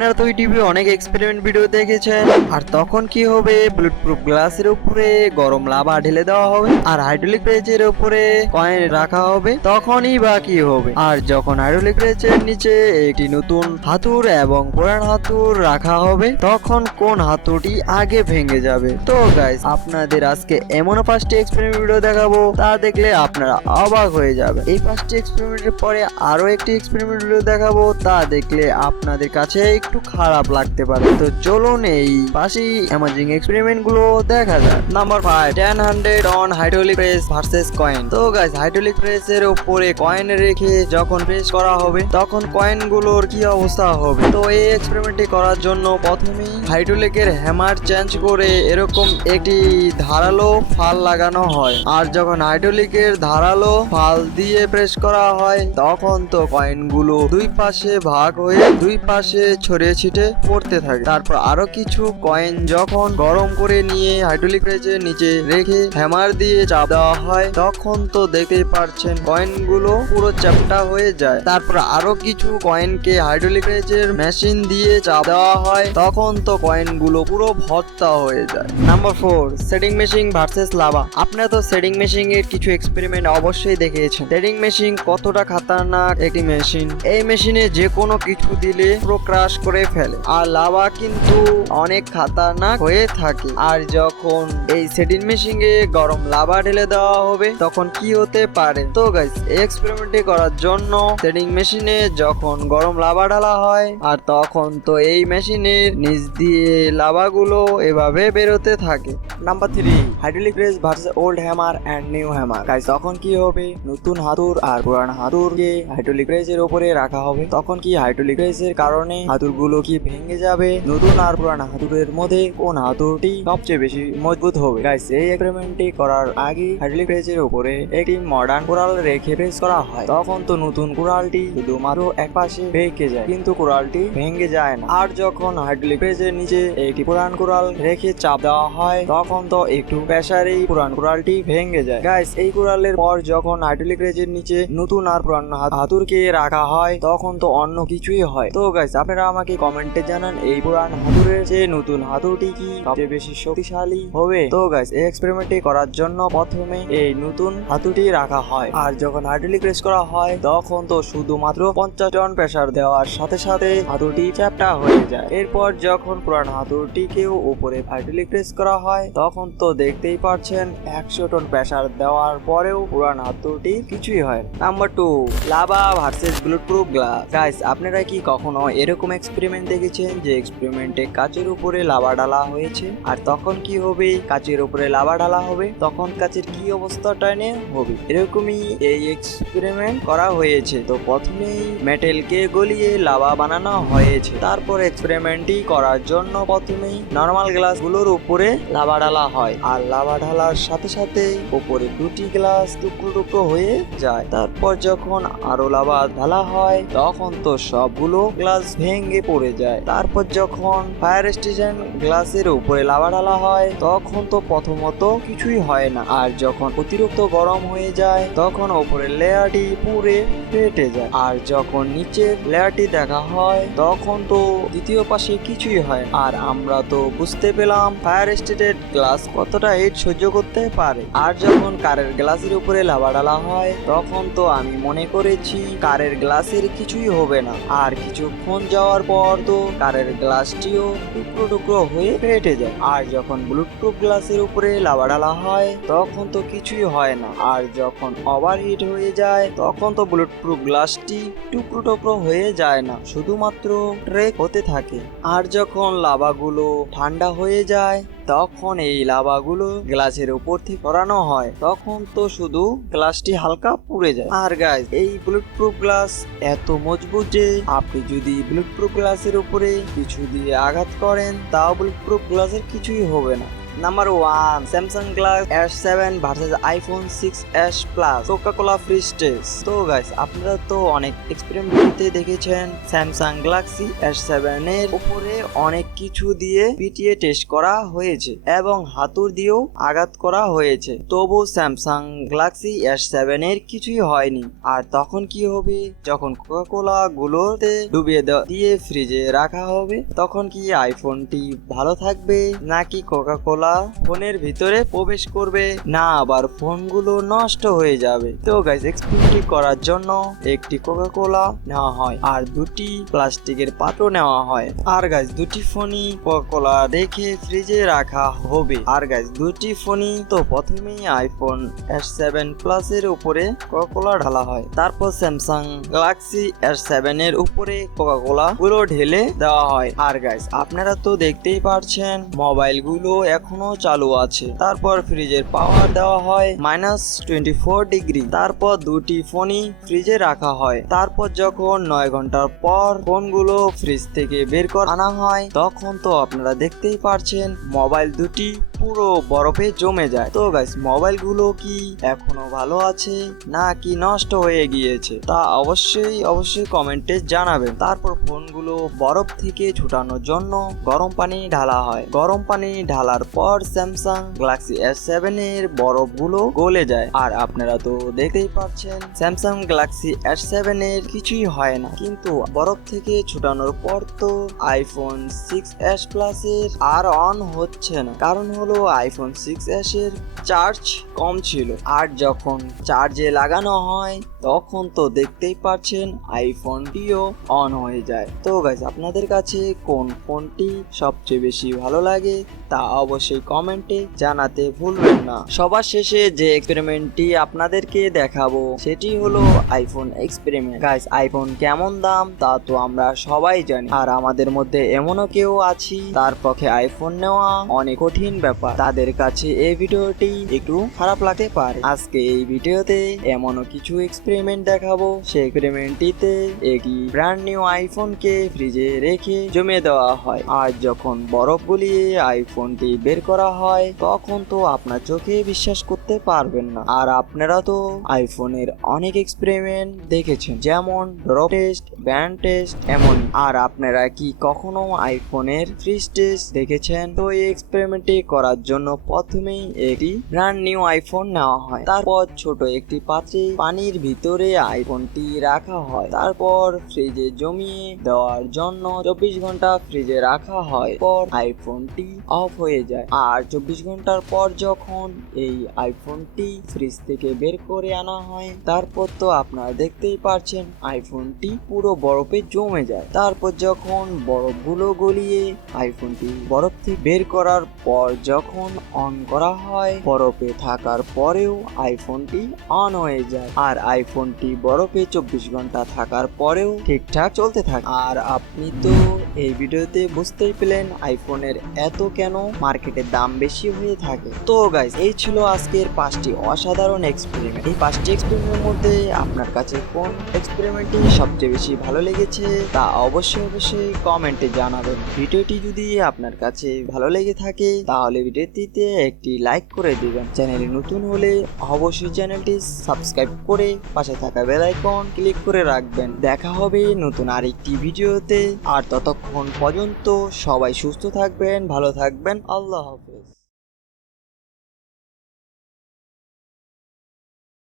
আপনারা তো ইউটিউবে অনেক এক্সপেরিমেন্ট ভিডিও দেখেছেন। আর তখন কি হবে, বুলেট প্রুফ গ্লাসের উপরে গরম লাভা ঢেলে দেওয়া হবে আর হাইড্রোলিক প্রেসের উপরে কয়েন রাখা হবে, তখনই বা কি হবে। আর যখন হাইড্রোলিক প্রেসের নিচে একটি নতুন হাতুড় এবং পুরান হাতুড় রাখা হবে, তখন কোন হাতুড়ি আগে ভেঙে যাবে। তো গাইস, আপনাদের আজকে এমন 5টি এক্সপেরিমেন্ট ভিডিও দেখাবো, তা দেখলে আপনারা অবাক হয়ে যাবে। এই 5টি এক্সপেরিমেন্টের পরে আরো একটি এক্সপেরিমেন্ট ভিডিও দেখাবো, তা দেখলে আপনাদের কাছে একটু খারাপ লাগতে পারে। তো চলুন এই 5টি অ্যামেজিং এক্সপেরিমেন্ট গুলো দেখা যাক। Number 5, 10 on hydraulic press versus coin. তো গাইস, হাইড্রোলিক প্রেসের উপরে কয়েন রেখে যখন প্রেস করা হবে, তখন কয়েন গুলোর কি অবস্থা হবে। তো এই এক্সপেরিমেন্টটি করার জন্য প্রথমেই হাইড্রোলিকের হ্যামার চেঞ্জ করে এরকম একটি ধারালো ফাল লাগানো হয়। আর যখন হাইড্রোলিকের ধারালো ফাল দিয়ে প্রেস করা হয়, তখন তো কয়েনগুলো দুই পাশে ভাগ হয়ে দুই পাশে ছড়িয়ে ছিটে পড়তে থাকে। তারপর আরো কিছু কয়েন যখন গরম করে নিয়ে হাইড্রোলিক প্রেসের নিচে রেখে হ্যামার দিয়ে চাপ দেওয়া হয়, তখন তো দেখতেই পারছেন কয়েনগুলো পুরো চ্যাপ্টা হয়ে যায়। তারপর আরো কিছু কয়েনকে হাইড্রোলিক প্রেসের মেশিন দিয়ে চাপ দেওয়া হয়, তখন তো কয়েনগুলো পুরো ভর্তা হয়ে যায়। Number 4, setting machine versus lava. আপনারা তো সেটিং মেশিন এর কিছু এক্সপেরিমেন্ট অবশ্যই দেখেছেন। সেটিং মেশিন কতটা খাতারনাক একটি মেশিন। এই মেশিনে যে কোনো কিছু দিলে পুরো ক্রাশ করে ফেলে। আর লাভা কিন্তু অনেক খাতারনাক হয়ে থাকে। আর যখন এই সেটিং মেশিনে গরম লাভা ঢেলে দেওয়া হবে, তখন কি হতে পারে। তো গাইস, এই এক্সপেরিমেন্টটি করার জন্য সেটিং মেশিনে যখন গরম লাভা ঢালা হয়, আর তখন তো এই মেশিনের নিচ দিয়ে লাভাগুলো এভাবে বেরোতে থাকে। Number 3, hydraulic press versus old hammer and new hammer. Guys, তখন কি হবে, নতুন হাতুড় আর পুরান হাতুড়কে হাইড্রোলিক প্রেসের উপরে রাখা হবে, তখন কি হাইড্রোলিক প্রেসের কারণে হাতুড়গুলো কি ভেঙে যাবে। নতুন আর পুরান হাতুড়ের মধ্যে কোন হাতুড়টি সবচেয়ে বেশি মজবুত হবে। গাইস, এই এক্সপেরিমেন্টটি করার আগে হাইড্রোলিক প্রেসের উপরে একটি মডার্ন কোরাল রেখে প্রেস করা হয়, তখন তো নতুন কোরালটি শুধুমাত্র এক পাশে ভেঙে যায়, কিন্তু কোরালটি ভেঙে যায় না। আর যখন হাইড্রোলিক প্রেসের নিচে একটি পুরান কোরাল রেখে চাপ দেওয়া হয়, তখন তো একটু প্রেসারেই পুরান কোরালটি ভেঙে যায়। গাইস, এই কোরালের পর যখন হাইড্রোলিক প্রেসের নিচে নতুন আর পুরান হাতুড়কে রাখা হয়, তখন তো অন্য কিছুই হয়। তো গাইস, আপনারা আমাকে কমেন্টে জানান, এই পুরান হাতুড়ের চেয়ে নতুন হাতুড়টি কি সবচেয়ে বেশি শক্তিশালী হবে। তো গাইস, এই এক্সপেরিমেন্টটি করার জন্য প্রথমে এই নতুন হাতুড়ি রাখা হয়। আর যখন হাইড্রোলিক প্রেস করা হয়, তখন তো শুধুমাত্র 50 টন প্রেসার দেওয়ার সাথে সাথে হাতুড়ি চ্যাপ্টা হয়ে যায়। এরপর যখন পুরান হাতুড়টিকেও উপরে হাইড্রোলিক প্রেস করা হয়, তখন তো দেখতেই পাচ্ছেন 100 টন প্রেসার দেওয়ার পরেও পুরান হাতুড়টি কিছুই হয়। Number 2, lava versus bullet proof glass. Guys, আপনারা কি কখনো এরকম এক্সপেরিমেন্ট দেখেছেন যে এক্সপেরিমেন্টে কাচের উপরে লাভা ঢালা হয়েছে, আর তখন কি হবে, কাচের উপরে লাভা ঢালা হবে, তখন কাচের কি অবস্থা টাইনে হবে। এরকমই এই এক্সপেরিমেন্ট করা হয়েছে। তো প্রথমেই মেটেলকে গলিয়ে লাভা বানানো হয়েছে। তারপর এক্সপেরিমেন্টটি করার জন্য প্রথমেই নরমাল গ্লাস গুলোর উপরে লাভা ঢালা হয়। আর লাভা ঢালার সাথে সাথে উপরে দুটি গ্লাস টুকরো টুকরো হয়ে যায়। তারপর যখন আরো লাভা ঢালা হয়, তখন তো সবগুলো গ্লাস ভেঙে পড়ে যায়। তারপর যখন ফায়ার স্টেশন গ্লাসের উপরে লাভা ঢালা হয়, তখন তো প্রথমত কিছুই হয় না। আর যখন অতিরিক্ত গরম হয়ে যায়, তখন উপরের লেয়ারটি পুড়ে ফেটে যায়। আর যখন নিচের লেয়ারটি দেখা হয়, তখন তো দ্বিতীয় পাশে কিছুই হয়। আর আমরা তো বুঝতে পেলাম ফায়ার স্টেটেড গ্লাস কতটা হিট সহ্য করতে পারে। আর যখন কারের গ্লাসের উপরে লাভা ঢালা হয়, তখন তো আমি মনে করেছি কারের গ্লাসের কিছুই হবে না। আর কিছুক্ষণ যাওয়ার পর তো কারের গ্লাসটিও টুকরো টুকরো হয়ে ফেটে যায়। আর যখন ব্লুটুথ গ্লাসের উপরে লাভা ঢালা হয়, তখন তো কিছুই হয় না। আর যখন ওভারহিট হয়ে যায়, তখন তো ব্লুটুথ গ্লাসটি টুকরো টুকরো হয়ে যায় না, শুধুমাত্র ট্রেক হতে থাকে। আর যখন লাভাগুলো ঠান্ডা হয়ে যায়, তখন এই লাভাগুলো গ্লাসের উপর থেকে সরানো হয়, তখন তো শুধু গ্লাসটি হালকা পুড়ে যায়। আর গাইস, এই বুলেটপ্রুফ গ্লাস এত মজবুত যে আপনি যদি বুলেটপ্রুফ গ্লাসের উপরে কিছু দিয়ে আঘাত করেন, তাও বুলেটপ্রুফ গ্লাসের কিছুই হবে না। Number 1, Samsung glass S7 versus iPhone 6s plus Coca-Cola free test. তো গাইস আপনারা তো অনেক এক্সপেরিমেন্টে দেখেছেন স্যামসাং গ্যালাক্সি S7 এর উপরে অনেক কিছু দিয়ে পিটিয়ে টেস্ট করা হয়েছে এবং হাতুড় দিয়েও আঘাত করা হয়েছে, তবু স্যামসাং গ্যালাক্সি S7 এর কিছুই হয়নি। আর তখন কি হবে, যখন কোকা-কোলা গুলোতে ডুবিয়ে দিয়ে ফ্রিজে রাখা হবে তখন কি আইফোনটি ভালো থাকবে নাকি কোকা-কোলা ফোনের ভিতরে প্রবেশ করবে, না আবার ফোনগুলো নষ্ট হয়ে যাবে? তো গাইস এক্সপেরিমেন্ট করার জন্য একটি কোকা-কোলা নেওয়া হয় আর দুটি প্লাস্টিকের পাত্র নেওয়া হয়। আর গাইস দুটি ফোনই কোকা-কোলা রেখে ফ্রিজে রাখা হবে। আর গাইস দুটি ফোনই তো প্রথমেই আইফোন S7 প্লাস এর উপরে কোকা-কোলা ঢালা হয়, তারপর স্যামসাং গ্যালাক্সি S7 এর উপরে কোকা-কোলা গুলো ঢেলে দেওয়া হয়। আর গাইস আপনারা তো দেখতেই পারছেন মোবাইল গুলো এখনো চালু আছে। তারপর ফ্রিজের পাওয়ার দেওয়া হয় -24 ডিগ্রি। তারপর দুটি ফোনই ফ্রিজে রাখা হয়। তারপর যখন 9 ঘন্টার পর ফোনগুলো ফ্রিজ থেকে বের করে আনা হয় তখন তো আপনারা দেখতেই পারছেন মোবাইল দুটি পুরো বরফে জমে যায়। তো গাইস মোবাইল গুলো কি এখনো ভালো আছে নাকি নষ্ট হয়ে গিয়েছে তা অবশ্যই কমেন্টে জানাবেন। তারপর ফোনগুলো বরফ থেকে ছুটানোর জন্য গরম পানি ঢালা হয়। গরম পানি ঢালার পর স্যামসাং গ্যালাক্সি S7 এর বরফগুলো গলে যায়। আর আপনারা তো দেখতেই পাচ্ছেন স্যামসাং গ্যালাক্সি S7 এর কিছুই হয় না, কিন্তু বরফ থেকে ছুটানোর পর তো আইফোন 6s প্লাস এর আর অন হচ্ছে না। কারণ হলো আইফোন 6s এর চার্জ কম ছিল, আর যখন চার্জে লাগানো হয় তখন তো দেখতেই পাচ্ছেন আইফোনটিও অন হয়ে যায়। তো গাইস আপনাদের কাছে কোন ফোনটি সবচেয়ে বেশি ভালো লাগে তা অবশ্যই কমেন্টে জানাতে ভুলবেন না। সবার শেষে যে এক্সপেরিমেন্টটি আপনাদেরকে দেখাবো সেটি হলো আইফোন এক্সপেরিমেন্ট। গাইস আইফোন কেমন দাম তা তো আমরা সবাই জানি, আর আমাদের মধ্যে এমনও কেউ আছি তার পক্ষে আইফোন নেওয়া অনেক কঠিন ব্যাপার। তাদের কাছে এই ভিডিওটি একটু খারাপ লাগতে পারে। আজকে এই ভিডিওতে এমনও কিছু এক্সপেরিমেন্ট দেখাবো, সেই এক্সপেরিমেন্টটিতে একটি ব্র্যান্ড নিউ আইফোনকে ফ্রিজে রেখে জমিয়ে দেওয়া হয়, আর যখন বরফ গলিয়ে আইফোনটি বের করা হয় তখন তো আপনার চোখে বিশ্বাস করতে পারবেন না। আর আপনারা তো আইফোনের অনেক এক্সপেরিমেন্ট দেখেছেন, যেমন ড্রপ টেস্ট, ব্যান্ড টেস্ট, এমন। আর আপনারা কি কখনো আইফোনের ফ্রিজ টেস্ট দেখেছেন? তো এই এক্সপেরিমেন্টটি করার জন্য প্রথমেই একটি ব্র্যান্ড নিউ আইফোন নেওয়া হয়, তারপর ছোট একটি পাত্রে পানির ভিতরে আইফোনটি রাখা হয়, তারপর ফ্রিজে জমিয়ে দেওয়ার জন্য 24 ঘন্টা ফ্রিজে রাখা হয়। পর আইফোনটি অফ হয়ে যায়, আর 24 ঘন্টার পর যখন এই আইফোনটি ফ্রিজ থেকে বের করে আনা হয় তারপর তো আপনারা দেখতেই পারছেন আইফোনটি পুরো বরফে জমে যায়। তারপর যখন বরফগুলো গলিয়ে আইফোনটি বরফ থেকে বের করার পর যখন অন করা হয়, বরফে থাকার পরেও আইফোনটি অন হয়ে যায়, আর আইফোনটি বরফে 24 ঘন্টা থাকার পরেও ঠিকঠাক চলতে থাকে। আর আপনি তো এই ভিডিওতে বুঝতেই পেলেন আইফোনের এত কেন মার্কেটের দাম বেশি হয়ে থাকে। তো গাইস এই ছিল আজকের 5টি অসাধারণ এক্সপেরিমেন্ট। এই 5টি এক্সপেরিমেন্টের মধ্যে আপনার কাছে কোন এক্সপেরিমেন্টটি সবচেয়ে বেশি ভালো লেগেছে তা অবশ্যই কমেন্টে জানাবেন। ভিডিওটি যদি আপনার কাছে ভালো লেগে থাকে তাহলে ভিডিওটিতে একটি লাইক করে দিবেন। চ্যানেলে নতুন হলে অবশ্যই চ্যানেলটি সাবস্ক্রাইব করে পাশে থাকা বেল আইকন ক্লিক করে রাখবেন। দেখা হবে নতুন আরেকটি ভিডিওতে, আর ততক্ষণ পর্যন্ত সবাই সুস্থ থাকবেন, ভালো থাকবেন। আল্লাহ হাফেজ।